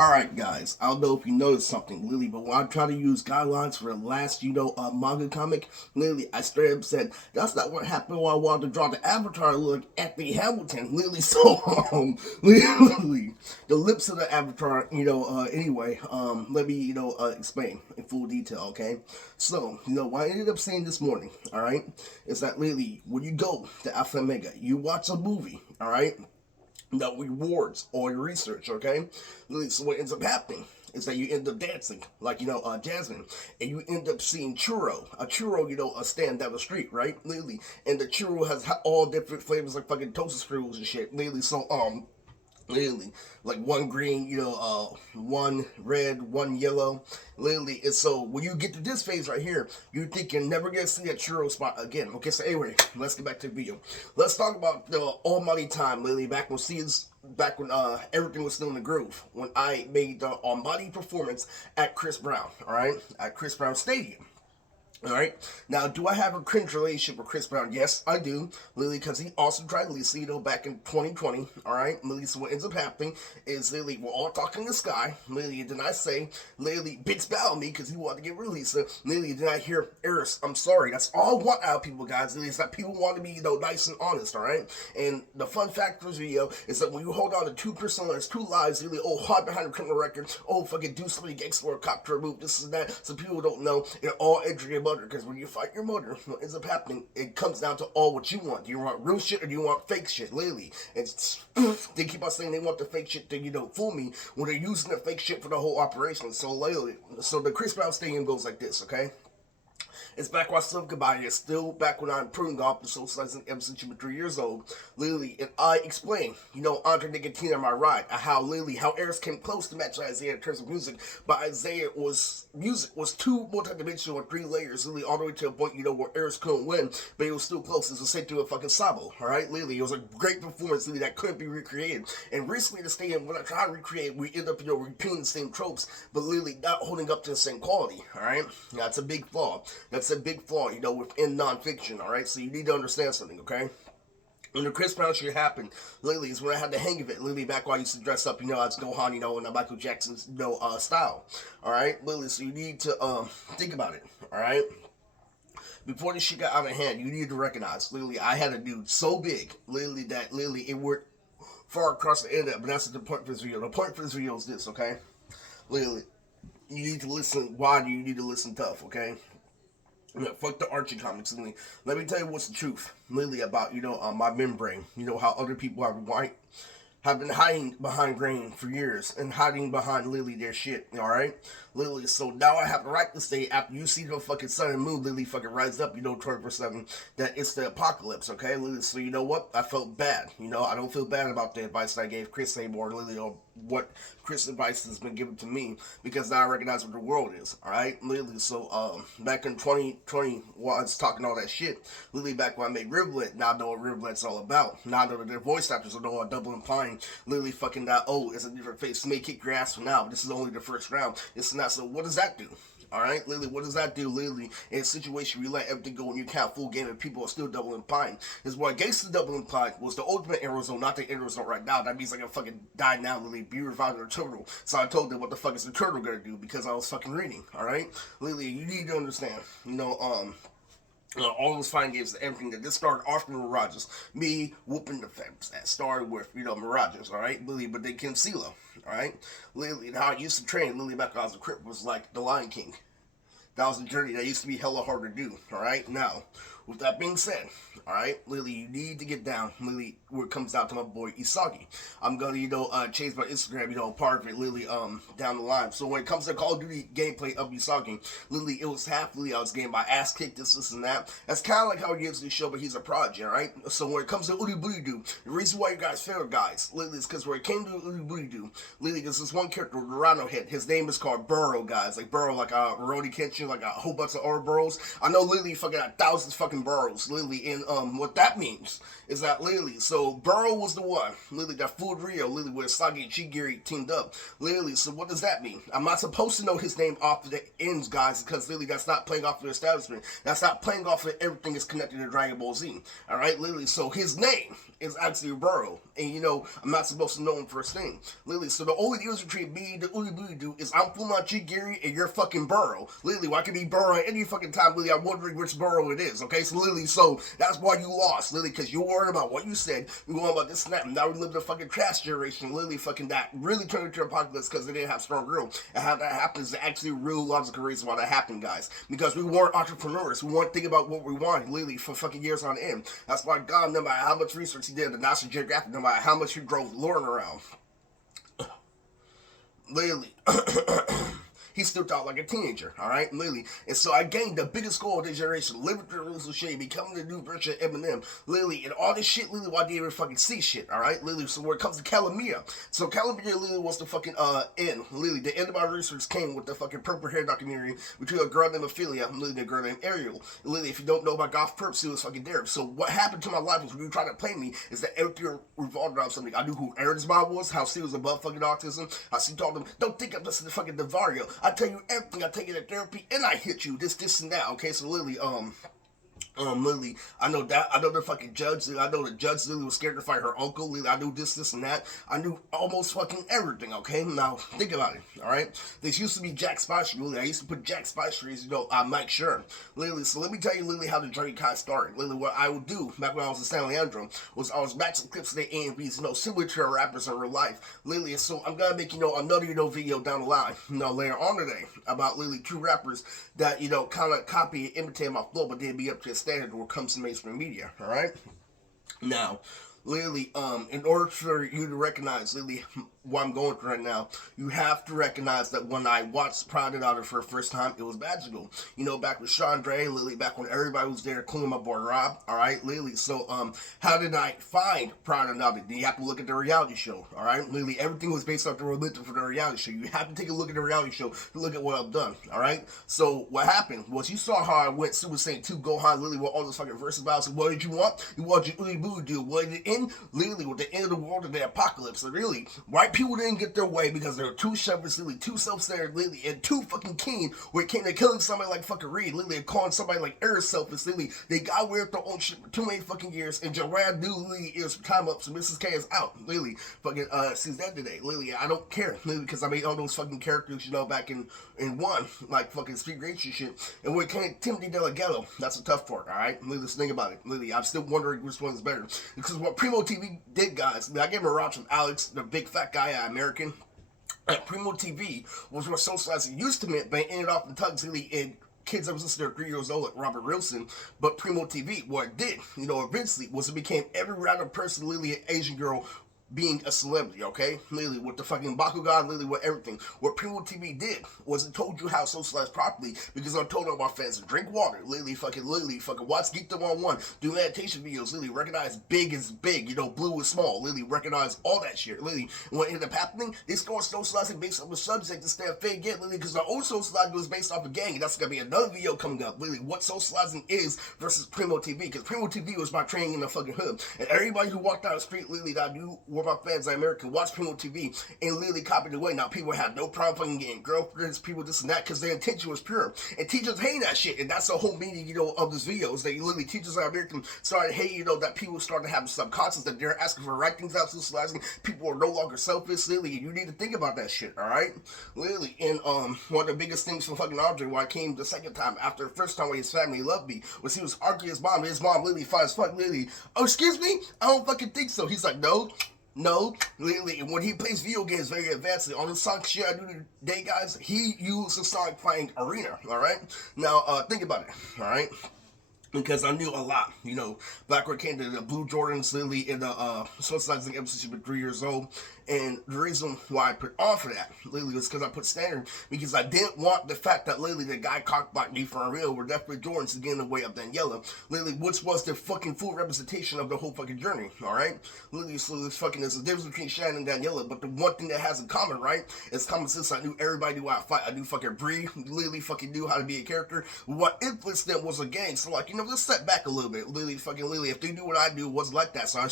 Alright, guys, I don't know if you noticed something, Lily, but when I try to use guidelines for the last, manga comic, Lily, I straight up said, that's not what happened when I wanted to draw the Avatar look Anthony Hamilton, Lily, so, Lily, the lips of the Avatar, anyway, let me, explain in full detail, okay? So, what I ended up saying this morning, alright, is that, Lily, when you go to Alpha Omega, you watch a movie, alright? That rewards all your research, okay? So what ends up happening is that you end up dancing, like, Jasmine, and you end up seeing a churro, a stand down the street, right? Literally. And the churro has all different flavors, like fucking toaster strudels and shit. Literally, so, literally like one green, one red, one yellow. Literally, and so when you get to this phase right here, you think you're never gonna see that churro spot again. Okay, so anyway, let's get back to the video. Let's talk about the almighty time, literally back when everything was still in the groove. When I made the almighty performance at Chris Brown, all right, at Chris Brown Stadium. All right. Now, do I have a cringe relationship with Chris Brown? Yes, I do. Lily, because he also tried Lisa, back in 2020. All right. Lily, so what ends up happening is Lily, we're all talking to Sky. Lily, then I say, Lily, bitch bow me because he wanted to get rid of Lisa. Lily, then I hear, Eris, I'm sorry. That's all I want out of people, guys. Lily, it's that people want to be, nice and honest. All right. And the fun fact for this video is that when you hold on to two personas, two lives, Lily, hide behind a criminal record, fucking do something gangster or cop to remove this and that, so people don't know, all entry because when you fight your mother, what ends up happening, it comes down to all what you want. Do you want real shit or do you want fake shit? Literally. And they keep on saying they want the fake shit to, fool me when they're using the fake shit for the whole operation. So, literally, so the Chris Brown Stadium goes like this, okay? It's back when I still goodbye. It's still back when I'm proving golf, the socializing ever since you were 3 years old. Literally, and I explain, Andre Nicotina on my ride, how literally, how Eris came close to match Isaiah in terms of music, but music was two multi-dimensional or three layers, literally, all the way to a point, where Eris couldn't win, but it was still close. It's the same thing with fucking Sabo, alright? Literally, it was a great performance, literally, that couldn't be recreated. And recently, the stadium, when I try to recreate, we end up, repeating the same tropes, but literally not holding up to the same quality, alright? That's a big flaw. That's a big flaw, within nonfiction, alright? So you need to understand something, okay? When the Chris Brown shit happened, literally, is when I had the hang of it. Literally, back when I used to dress up, as Gohan, in Michael Jackson's, style. Alright? Literally, so you need to, think about it, alright? Before this shit got out of hand, you need to recognize, literally, I had a dude so big, literally, that, literally, it worked far across the internet, but that's the point for this video. The point for this video is this, okay? Literally, you need to listen. Why do you need to listen tough, okay? Fuck the Archie comics. Let me tell you what's the truth, literally, about, my membrane. How other people have been hiding behind grain for years and hiding behind Lily their shit, alright? Lily, so now I have the right to say, after you see the fucking sun and moon Lily fucking rise up, 24/7, that it's the apocalypse, okay? Lily, so you know what? I felt bad. I don't feel bad about the advice that I gave Chris anymore, Lily, or what Chris advice has been given to me, because now I recognize what the world is, alright? Lily, so, back in 2020, while I was talking all that shit, Lily, back when I made Rivlet, now I know what Rivlet's all about. Now I know that their voice actors are all double implying, literally fucking that, it's a different face. May kick your ass for now, but this is only the first round. It's not, so what does that do? Alright, Lily, what does that do, Lily, in a situation where you let everything go and you count full game and people are still double implying? Is what Gangsta double implied was the ultimate Arizona, not the Arizona right now. That means I can fucking die now, Lily, be revived in a turtle. So I told them what the fuck is the turtle gonna do, because I was fucking reading, alright? Lily, you need to understand, all those fine games and everything that this started off with Mirages. Me whooping the fence. That started with, Mirages, alright? Lily, but they Kinsila, alright? Lily, and how I used to train Lily back when I was a crip was like the Lion King. That was a journey that used to be hella hard to do, alright? Now, with that being said, alright, Lily, you need to get down, Lily, where it comes down to my boy Isagi. I'm gonna, change my Instagram, part of it, Lily, down the line. So when it comes to Call of Duty gameplay of Isagi, Lily, it was half Lily, I was getting my ass kicked, this, and that. That's kind of like how he gives the show, but he's a project, alright? So when it comes to Uri Booty Doo, the reason why you guys favorite guys, Lily, is because when it came to Uri Booty Doo, Lily, there's this one character with the Rhino head. His name is called Burrow, guys. Like Burrow, like Rurouni Kenshin, like a whole bunch of Ouroboros. I know Lily fucking got thousands fucking fucking Burrows, literally, and what that means is that literally, so Burrow was the one, literally, that fooled Rio, literally, where Sagi and Chigiri teamed up, literally. So what does that mean? I'm not supposed to know his name off of the ends, guys, because literally that's not playing off of the establishment. That's not playing off of everything is connected to Dragon Ball Z. All right, literally. So his name is actually Burrow, and I'm not supposed to know him first name, literally. So the only difference between me and the Ulibuyu dude is I'm Fuma Chigiri and you're fucking Burrow, literally. Well, I can be Burrow at any fucking time, literally. I'm wondering which Burrow it is. Okay, so literally, so that's why you lost, literally, because you worried about what you said. You going about this and that, and now we live in a fucking trash generation, literally, fucking that really turned into a apocalypse because they didn't have strong growth. And how that happens is actually a real logical reason why that happened, guys. Because we weren't entrepreneurs. We weren't thinking about what we wanted, literally, for fucking years on end. That's why God, no matter how much research he did, the National Geographic, no matter how much he drove Lauren around, literally, he still thought like a teenager, alright? Literally. And so I gained the biggest goal of this generation, living through the rules of shade, becoming the new version of Eminem, literally, and all this shit, literally, why I didn't even fucking see shit, alright? Literally, so when it comes to Calamia, so Calamia literally was the fucking end. Literally, the end of my research came with the fucking Purple Hair documentary between a girl named Ophelia and literally a girl named Ariel. Literally, if you don't know about Goth Perps, he was fucking there. So what happened to my life was when you try to play me is that everything revolved around something. I knew who Aaron's mom was, how she was above fucking autism, how she told them, don't think I'm just the fucking Devario. I tell you everything. I take it to therapy and I hit you. This, and that. Okay, so literally, literally, I know that. I know the fucking judge. I know the judge literally was scared to fight her uncle. Literally, I knew this, and that. I knew almost fucking everything, okay? Now, think about it, alright? This used to be Jack Spicer. Literally, I used to put Jack Spicer as, Mike Sherm. Literally, so let me tell you literally how the journey kind of started. Literally, what I would do back when I was in San Leandro was I was matching clips of the A&Bs, similar to our rappers in real life. Literally, so I'm gonna make, another, video down the line, later on today about literally two rappers that, kind of copy and imitate my flow, but didn't be up to the standard when it comes to mainstream media, alright? Now, literally, in order for you to recognize, literally, what I'm going through right now, you have to recognize that when I watched Pride and Daughter for the first time, it was magical. Back with Chandre, literally, back when everybody was there, including my boy Rob, alright, literally. So, how did I find Pride and Daughter? You have to look at the reality show, alright? Literally, everything was based off the religion for the reality show. You have to take a look at the reality show to look at what I've done, alright? So, what happened was you saw how I went Super Saiyan 2 Gohan, literally, with all those fucking verses about. So, what did you want? You want your Ulibuyu do? What did it end? Literally, with the end of the world and the apocalypse. So, really, white people didn't get their way because there were two shepherds, literally, two self-centered, literally, and two fucking keen when it came to killing somebody like fucking Reed, literally, and calling somebody like Air selfish, literally. They got away with their own shit for too many fucking years, and Joanne knew, literally, it was time up, so Mrs. K is out, literally, fucking, she's dead today, literally. I don't care, literally, because I made all those fucking characters, back in one, like fucking Street Great shit, and when it came to Timothy Delgado, that's a tough part, alright? Literally, let's think about it, literally. I'm still wondering which one is better, because what Primo TV did, guys, I gave him a round from Alex, the big fat guy American. Primo TV was what socializing used to mean, but it ended off in Tugs Hilly and kids that was listening to 3 years old like Robert Wilson. But Primo TV, what it did, eventually, was it became every random person, literally an Asian girl, being a celebrity, okay? Literally, with the fucking Bakugan, literally with everything. What Primo TV did was it told you how to socialize properly because I told all my fans to drink water, literally, fucking watch Geek Them on One, do meditation videos, literally, recognize big is big, blue is small, literally, recognize all that shit, literally. And what ended up happening, they started socializing based off the subject instead of fake get, literally, because our old socializing was based off a gang, and that's gonna be another video coming up, literally, what socializing is versus Primo TV, because Primo TV was my training in the fucking hood, and everybody who walked down the street, literally, that I knew my fans in America watch Primo TV and literally copied away. Now people had no problem fucking getting girlfriends, people this and that, because their intention was pure. And teachers hate that shit, and that's the whole meaning, of this video, is that literally teachers in America started hating, that people started to have subconscious that they're asking for the right things out socializing. People are no longer selfish, literally, and you need to think about that shit, alright? Literally, and one of the biggest things from fucking Andre, when I came the second time, after the first time when his family loved me, was he was arguing his mom literally fine as fuck, literally, oh, excuse me? I don't fucking think so. He's like, no, literally, and when he plays video games very advancedly, on the Sonic shit I do today, guys, he used the Sonic playing Arena, alright? Now, think about it, alright? Because I knew a lot, back when it came to the Blue Jordans, literally, in the socializing episode, she was 3 years old, And the reason why I put on for that, literally, was because I put standard, because I didn't want the fact that literally the guy cockblocked me for real were definitely Jordans to get in the way of Daniela, literally, which was the fucking full representation of the whole fucking journey, alright? Literally, so this fucking, there's a difference between Shannon and Daniela, but the one thing that has in common, right, is common sense. I knew everybody knew how to fight. I knew fucking Bree, literally fucking knew how to be a character. What influenced them was a gang, so like, let's step back a little bit. Literally, fucking Lily, if they do what I do, it wasn't like that, so I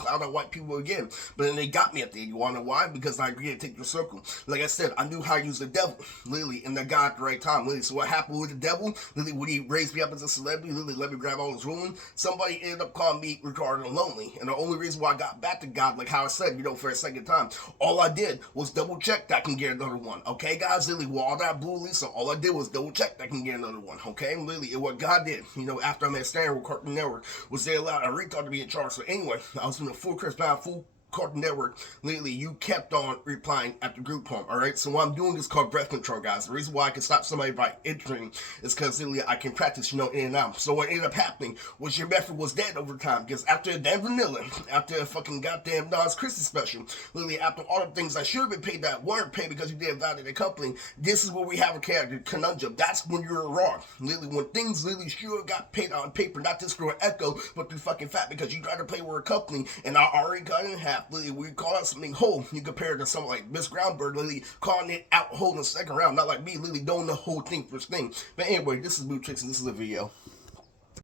cloud on white people again. But then they got me at the end. You wanna know why? Because I agreed to take your circle. Like I said, I knew how to use the devil, literally, and I got at the right time, literally. So what happened with the devil? Literally, when he raised me up as a celebrity, literally let me grab all his ruling, somebody ended up calling me retarded and lonely. And the only reason why I got back to God, like how I said, for a second time, all I did was double check that I can get another one. Okay, guys, literally, with all that blue Lisa, all I did was double check that I can get another one. Okay, literally, what God did, after I made a stand with Cartoon Network, was they allowed a retard to be in charge. So anyway, I was in the full Chris Brown, full Cartoon Network, lately you kept on replying at the group home, alright? So what I'm doing is called breath control, guys. The reason why I can stop somebody by entering is because literally I can practice, in and out. So what ended up happening was your method was dead over time, because after Dan Vanilla, after fucking goddamn Don's Christmas special, literally after all the things I should have been paid that weren't paid because you didn't validate the company, this is where we have a character conundrum. That's when you're wrong. Literally, when things literally should have got paid on paper, not just through an echo, but through fucking fat, because you tried to play with a company, and I already got it in half. Literally, we call out something whole. You compare it to someone like Miss Groundbird, literally calling it out whole in the second round, not like me, literally doing the whole thing first thing. But anyway, this is Blue Chicks, and this is a video.